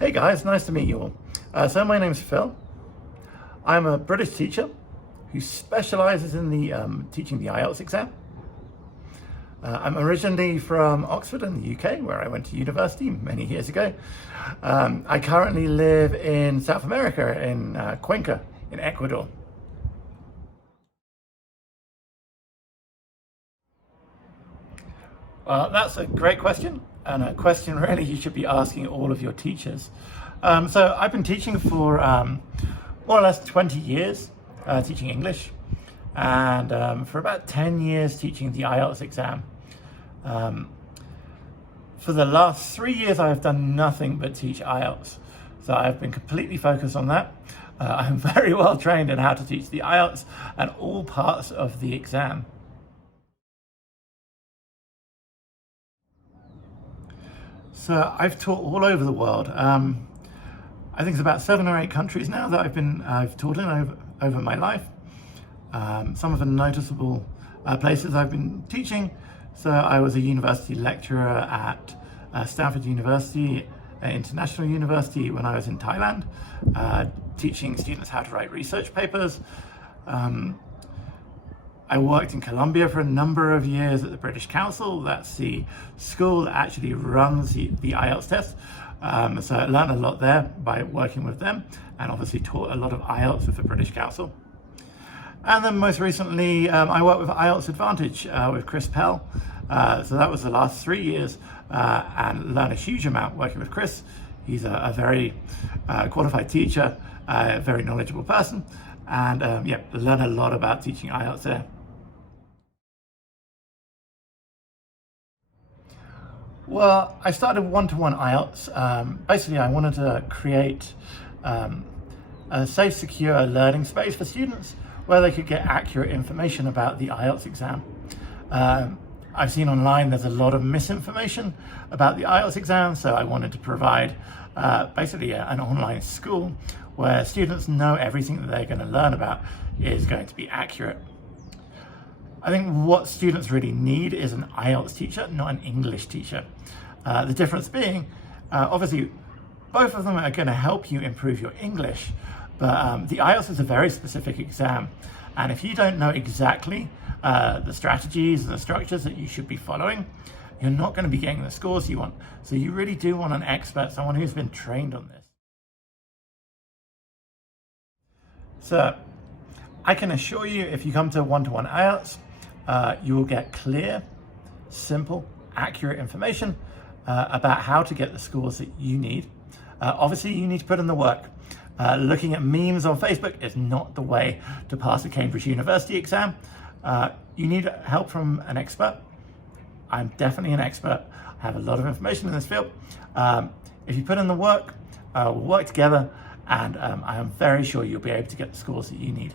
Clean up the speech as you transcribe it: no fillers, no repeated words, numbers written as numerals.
Hey guys, nice to meet you all. So my name's Phil. I'm a British teacher who specialises in teaching the IELTS exam. I'm originally from Oxford in the UK, where I went to university many years ago. I currently live in South America, in Cuenca, in Ecuador. That's a great question, and a question really you should be asking all of your teachers. So I've been teaching for more or less 20 years, teaching English, and for about 10 years teaching the IELTS exam. For the last 3 years, I've done nothing but teach IELTS. So I've been completely focused on that. I'm very well trained in how to teach the IELTS and all parts of the exam. So I've taught all over the world. I think it's about 7 or 8 countries now that I've taught in over my life. Some of the noticeable places I've been teaching. So I was a university lecturer at Stanford University, International University, when I was in Thailand, teaching students how to write research papers. I worked in Colombia for a number of years at the British Council. That's the school that actually runs the IELTS test. So I learned a lot there by working with them, and obviously taught a lot of IELTS with the British Council. And then most recently, I worked with IELTS Advantage with Chris Pell. So that was the last 3 years, and learned a huge amount working with Chris. He's a very qualified teacher, a very knowledgeable person, and yeah, learned a lot about teaching IELTS there. Well, I started OneToOne IELTS. Basically, I wanted to create a safe, secure learning space for students where they could get accurate information about the IELTS exam. I've seen online there's a lot of misinformation about the IELTS exam, so I wanted to provide basically an online school where students know everything that they're going to learn about is going to be accurate. I think what students really need is an IELTS teacher, not an English teacher. The difference being, obviously, both of them are going to help you improve your English, but the IELTS is a very specific exam. And if you don't know exactly the strategies and the structures that you should be following, you're not going to be getting the scores you want. So you really do want an expert, someone who's been trained on this. So I can assure you, if you come to OneToOne IELTS, you will get clear, simple, accurate information about how to get the scores that you need. Obviously, you need to put in the work. Looking at memes on Facebook is not the way to pass a Cambridge University exam. You need help from an expert. I'm definitely an expert. I have a lot of information in this field. If you put in the work, we'll work together, and I am very sure you'll be able to get the scores that you need.